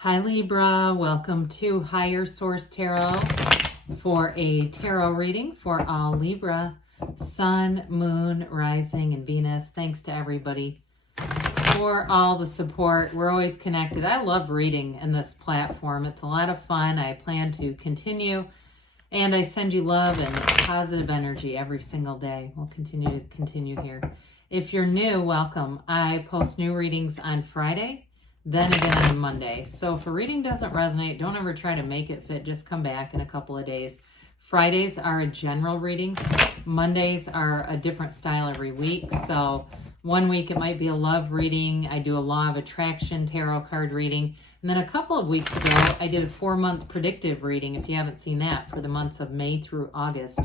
Hi Libra, welcome to Higher Source Tarot for a tarot reading for all Libra, Sun, Moon, Rising, and Venus. Thanks to everybody for all the support. We're always connected. I love reading in this platform. It's a lot of fun. I plan to continue, and I send you love and positive energy every single day. We'll continue here. If you're new, welcome. I post new readings on Friday, then again on Monday. So if a reading doesn't resonate, don't ever try to make it fit. Just come back in a couple of days. Fridays are a general reading. Mondays are a different style every week. So one week it might be a love reading. I do a law of attraction tarot card reading. And then a couple of weeks ago, I did a 4-month predictive reading, if you haven't seen that, for the months of May through August.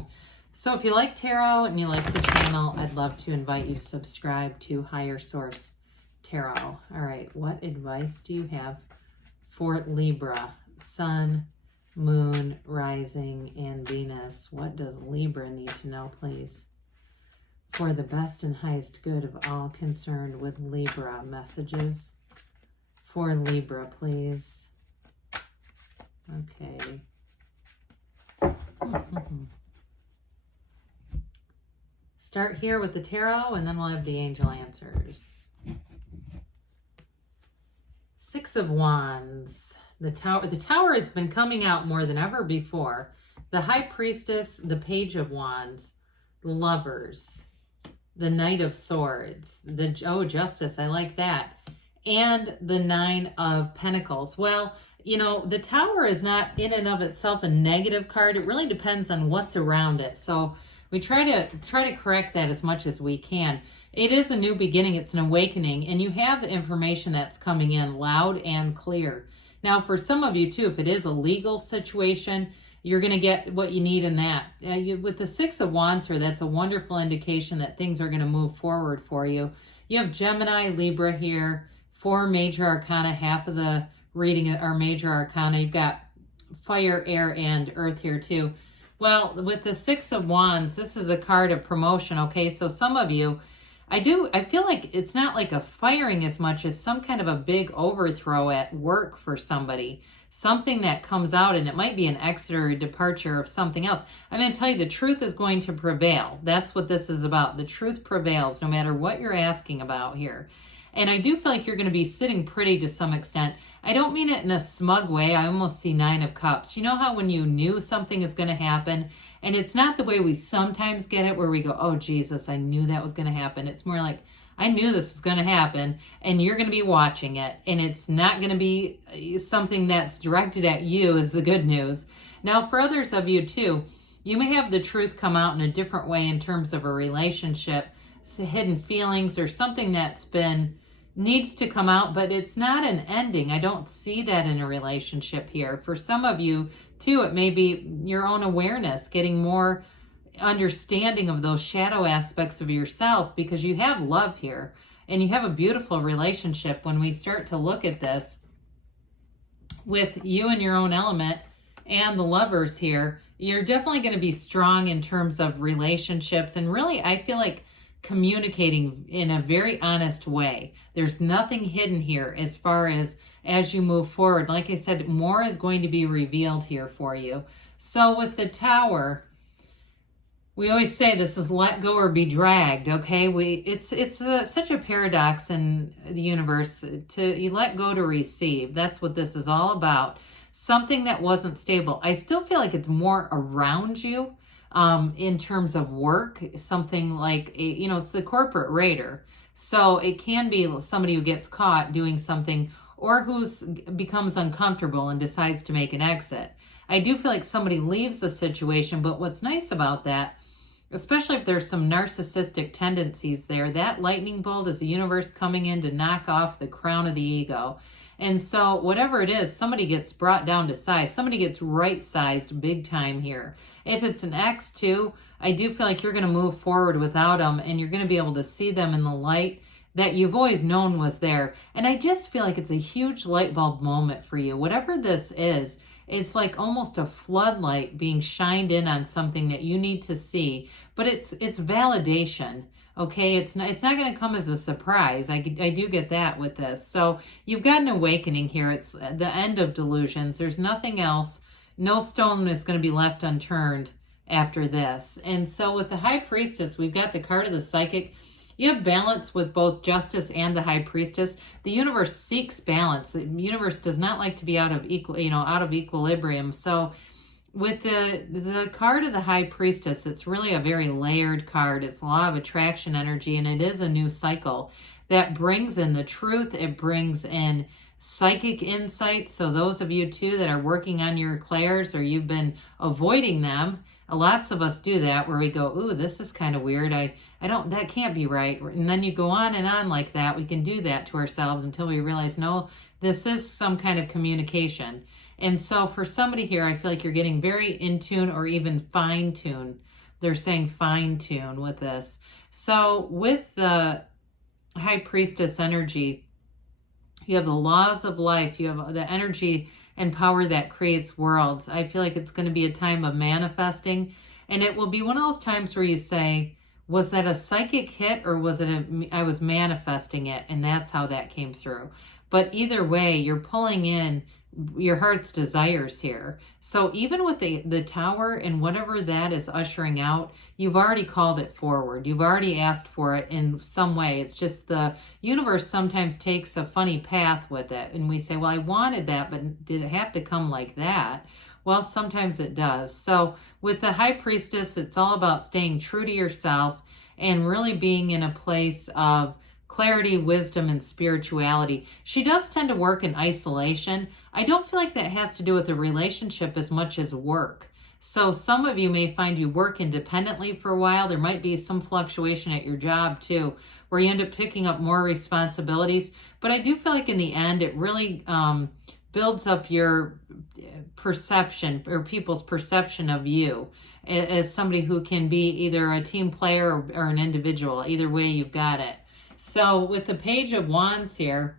So if you like tarot and you like the channel, I'd love to invite you to subscribe to Higher Source Tarot. All right, what advice do you have for Libra, Sun, Moon, Rising, and Venus? What does Libra need to know, please? For the best and highest good of all concerned with Libra. Messages for Libra, please. Okay. Start here with the tarot, and then we'll have the angel answers. 6 of Wands. The Tower has been coming out more than ever before. The High Priestess, the Page of Wands, the Lovers, the Knight of Swords, the Justice, I like that, and the 9 of Pentacles. Well, you know, the Tower is not in and of itself a negative card. It really depends on what's around it. So we try to correct that as much as we can. It is a new beginning. It's an awakening, and you have information that's coming in loud and clear. Now, for some of you too, if it is a legal situation, you're going to get what you need in that. With the 6 of Wands here, that's a wonderful indication that things are going to move forward for you. You have Gemini, Libra here, 4 major arcana. Half of the reading are major arcana. You've got fire, air, and earth here too. Well, with the 6 of Wands, this is a card of promotion, okay? So some of you, I feel like it's not like a firing as much as some kind of a big overthrow at work for somebody. Something that comes out, and it might be an exit or a departure of something else. I'm going to tell you, the truth is going to prevail. That's what this is about. The truth prevails no matter what you're asking about here. And I do feel like you're going to be sitting pretty to some extent. I don't mean it in a smug way. I almost see 9 of Cups. You know how when you knew something is going to happen, and it's not the way we sometimes get it where we go, oh, Jesus, I knew that was going to happen. It's more like, I knew this was going to happen, and you're going to be watching it, and it's not going to be something that's directed at you is the good news. Now, for others of you too, you may have the truth come out in a different way in terms of a relationship, hidden feelings, or something that's needs to come out, but it's not an ending. I don't see that in a relationship here. For some of you too, it may be your own awareness, getting more understanding of those shadow aspects of yourself, because you have love here and you have a beautiful relationship. When we start to look at this with you and your own element and the Lovers here, you're definitely going to be strong in terms of relationships, and really I feel like communicating in a very honest way. There's nothing hidden here as far as you move forward. Like I said, more is going to be revealed here for you. So with the Tower, we always say this is let go or be dragged, okay? It's such a paradox in the universe. You let go to receive. That's what this is all about. Something that wasn't stable. I still feel like it's more around you. In terms of work, something like, it's the corporate raider. So it can be somebody who gets caught doing something, or who becomes uncomfortable and decides to make an exit. I do feel like somebody leaves a situation, but what's nice about that, especially if there's some narcissistic tendencies there, that lightning bolt is the universe coming in to knock off the crown of the ego. And so whatever it is, somebody gets brought down to size. Somebody gets right-sized big time here. If it's an ex too, I do feel like you're going to move forward without them, and you're going to be able to see them in the light that you've always known was there. And I just feel like it's a huge light bulb moment for you. Whatever this is, it's like almost a floodlight being shined in on something that you need to see. But it's validation. Okay, it's not going to come as a surprise. I do get that with this. So you've got an awakening here. It's the end of delusions. There's nothing else. No stone is going to be left unturned after this. And so with the High Priestess, we've got the card of the Psychic. You have balance with both Justice and the High Priestess. The universe seeks balance. The universe does not like to be out of equilibrium. So with the card of the High Priestess, it's really a very layered card. It's law of attraction energy, and it is a new cycle that brings in the truth. It brings in psychic insight. So those of you too that are working on your clairs, or you've been avoiding them, lots of us do that, where we go, ooh, this is kind of weird. That can't be right. And then you go on and on like that. We can do that to ourselves until we realize, no, this is some kind of communication. And so for somebody here, I feel like you're getting very in tune, or even fine tune. They're saying fine tune with this. So with the High Priestess energy, you have the laws of life. You have the energy and power that creates worlds. I feel like it's going to be a time of manifesting. And it will be one of those times where you say, was that a psychic hit, or was it I was manifesting it, and that's how that came through? But either way, you're pulling in your heart's desires here. So even with the Tower and whatever that is ushering out, you've already called it forward. You've already asked for it in some way. It's just the universe sometimes takes a funny path with it. And we say, well, I wanted that, but did it have to come like that? Well, sometimes it does. So with the High Priestess, it's all about staying true to yourself and really being in a place of clarity, wisdom, and spirituality. She does tend to work in isolation. I don't feel like that has to do with a relationship as much as work. So some of you may find you work independently for a while. There might be some fluctuation at your job too, where you end up picking up more responsibilities. But I do feel like in the end, it really builds up your perception, or people's perception of you as somebody who can be either a team player or an individual. Either way, you've got it. So with the Page of Wands here,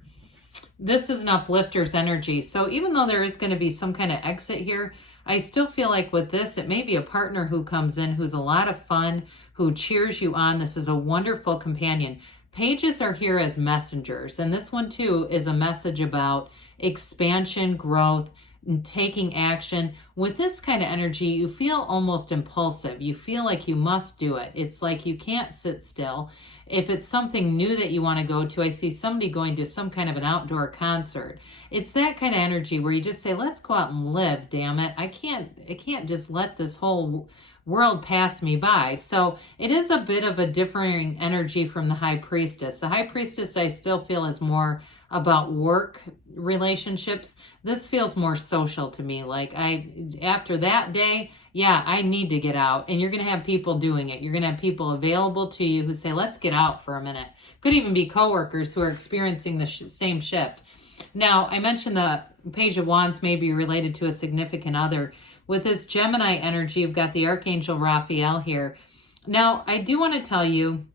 this is an uplifter's energy. So even though there is going to be some kind of exit here, I still feel like with this, it may be a partner who comes in who's a lot of fun, who cheers you on. This is a wonderful companion. Pages are here as messengers. And this one too is a message about expansion, growth, and taking action. With this kind of energy, you feel almost impulsive. You feel like you must do it. It's like you can't sit still. If it's something new that you want to go to, I see somebody going to some kind of an outdoor concert. It's that kind of energy where you just say, let's go out and live, damn it. I can't just let this whole world pass me by. So it is a bit of a differing energy from the High Priestess. The High Priestess, I still feel, is more about work relationships. This feels more social to me. Like after that day, yeah, I need to get out. And you're going to have people doing it. You're going to have people available to you who say, let's get out for a minute. Could even be coworkers who are experiencing the same shift. Now, I mentioned the Page of Wands may be related to a significant other. With this Gemini energy, you've got the Archangel Raphael here. Now, I do want to tell you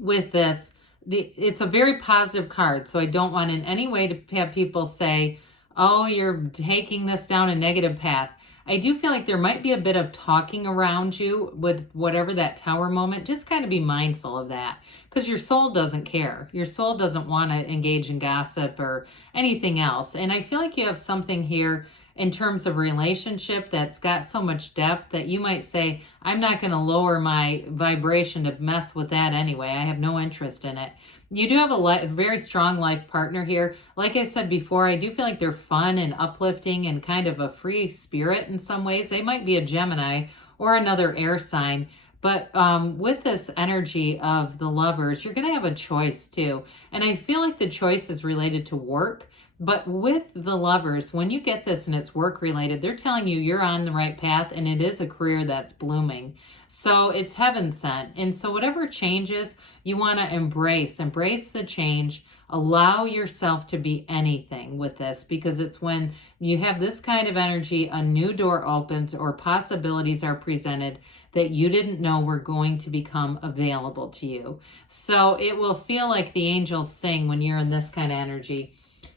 with this, it's a very positive card. So I don't want in any way to have people say, oh, you're taking this down a negative path. I do feel like there might be a bit of talking around you with whatever that Tower moment. Just kind of be mindful of that, because your soul doesn't care. Your soul doesn't want to engage in gossip or anything else. And I feel like you have something here in terms of relationship that's got so much depth that you might say, I'm not going to lower my vibration to mess with that anyway. I have no interest in it. You do have a very strong life partner here. Like I said before, I do feel like they're fun and uplifting and kind of a free spirit in some ways. They might be a Gemini or another air sign. But with this energy of the Lovers, you're going to have a choice too. And I feel like the choice is related to work. But with the Lovers, when you get this and it's work related, they're telling you you're on the right path and it is a career that's blooming. So it's heaven sent. And so whatever changes, you want to embrace the change, allow yourself to be anything with this, because it's when you have this kind of energy, a new door opens or possibilities are presented that you didn't know were going to become available to you. So it will feel like the angels sing when you're in this kind of energy.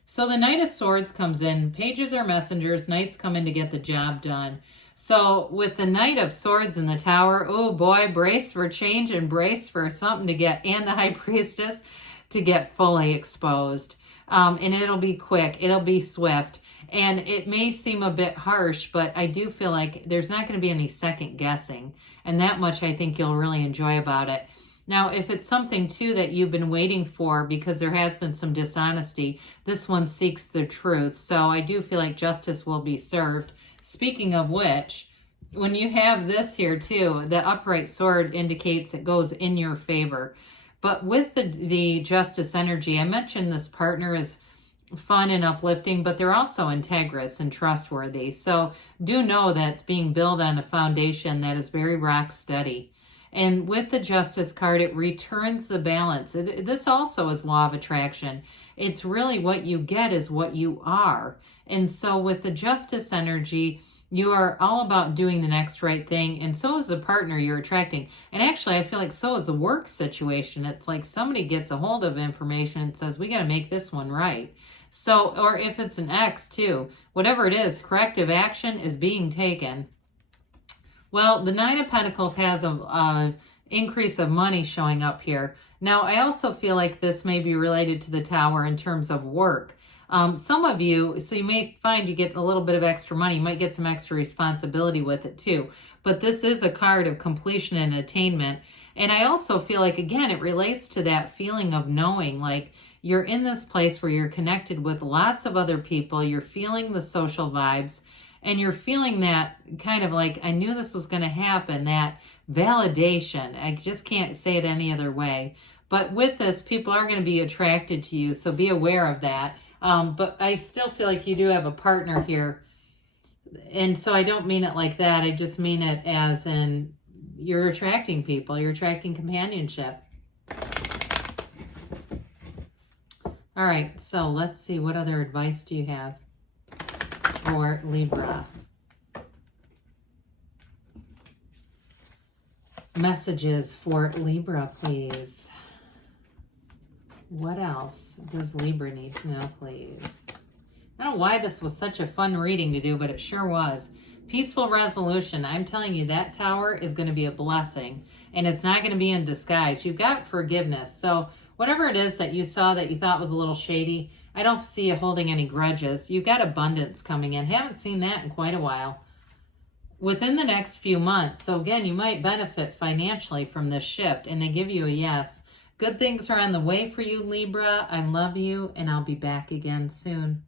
So the Knight of Swords comes in. Pages are messengers. Knights come in to get the job done. So with the Knight of Swords in the Tower, oh boy, brace for change and brace for something to get, and the High Priestess to get fully exposed. And it'll be quick, it'll be swift, and it may seem a bit harsh, but I do feel like there's not going to be any second guessing, and that much I think you'll really enjoy about it. Now, if it's something too that you've been waiting for because there has been some dishonesty, this one seeks the truth. So I do feel like justice will be served. Speaking of which, when you have this here too, the upright sword indicates it goes in your favor. But with the justice energy, I mentioned this partner is fun and uplifting, but they're also integrous and trustworthy. So do know that it's being built on a foundation that is very rock steady. And with the Justice card, it returns the balance. This also is law of attraction. It's really what you get is what you are. And so with the Justice energy, you are all about doing the next right thing. And so is the partner you're attracting. And actually, I feel like so is the work situation. It's like somebody gets a hold of information and says, we got to make this one right. So, or if it's an ex too, whatever it is, corrective action is being taken. Well, the Nine of Pentacles has an increase of money showing up here. Now, I also feel like this may be related to the Tower in terms of work. Some of you, so you may find you get a little bit of extra money. You might get some extra responsibility with it too. But this is a card of completion and attainment. And I also feel like, again, it relates to that feeling of knowing, like you're in this place where you're connected with lots of other people. You're feeling the social vibes. And you're feeling that kind of like, I knew this was going to happen, that validation. I just can't say it any other way. But with this, people are going to be attracted to you, so be aware of that. But I still feel like you do have a partner here. And so I don't mean it like that. I just mean it as in you're attracting people. You're attracting companionship. All right, so let's see. What other advice do you have for Libra? Messages for Libra, please. What else does Libra need to know, please? I don't know why this was such a fun reading to do, but it sure was. Peaceful resolution. I'm telling you, that Tower is going to be a blessing, and it's not going to be in disguise. You've got forgiveness. So whatever it is that you saw that you thought was a little shady, I don't see you holding any grudges. You've got abundance coming in. Haven't seen that in quite a while. Within the next few months. So again, you might benefit financially from this shift, and they give you a yes. Good things are on the way for you, Libra. I love you, and I'll be back again soon.